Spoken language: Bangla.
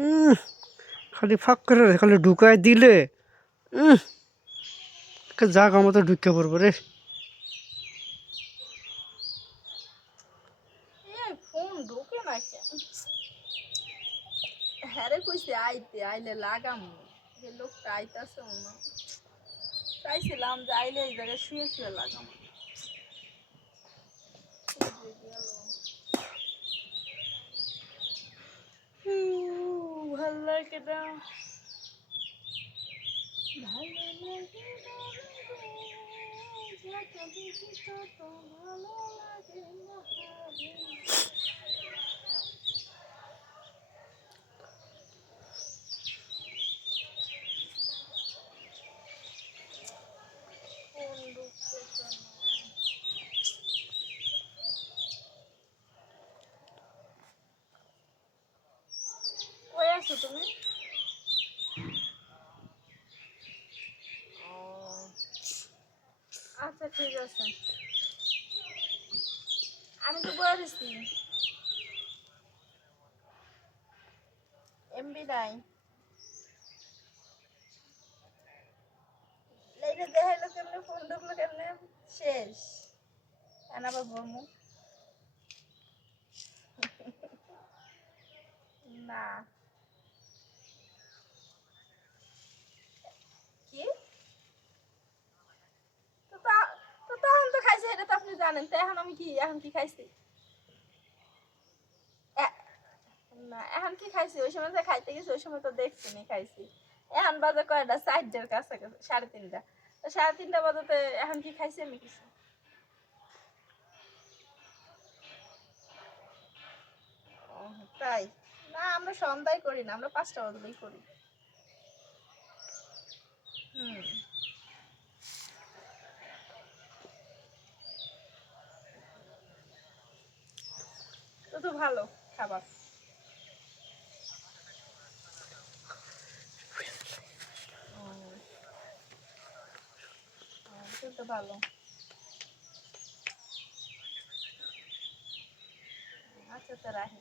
উম, খালি ফাঁক করে খালি ঢুকায় দিলে জাগা মতো ঢুকে পড়বো রে। ফোন ঢোকে না কেন? হ্যারে কইছে আইতে, আইলে লাগাম। যে লোকটা আইতাছে না, চাইছিলাম যে আইলে এই জায়গায় শুয়ে শুয়ে লাগাম। ভাল লাগে না, ভালো লাগে না রে, যাকে দেখি তত ভালো লাগে না রে। ফোন ঢুকতেছে না। কই আছো তুমি? ও আচ্ছা ঠিক আছে, আমি তো বলে দিচ্ছি এমবি নাই। এইটা দেখাইলো কেমনে, ফোন ঢুকলো কেমনে, শেষ। আবার বলবো না। কি তো তো তখন তো খাইছে, এটা তো আপনি জানেন। তো এখন আমি কি, এখন কি খাইছি? না এখন কি খাইছি? ওই সময় যে খাইতে গেছি ওই সময় তো দেখছি নি খাইছি। এখন বাজে কয়টা? 4টার কাছাকাছি, 3:30। তো 3:30 বাজে এখন কি খাইছি আমি কিছু? তাই না, আমরা সন্ধ্যায় করি না, আমরা 5টা বাজলেই করি। হুম, তো ভালো খাবার। তো ভালো। আচ্ছা তো রাখি।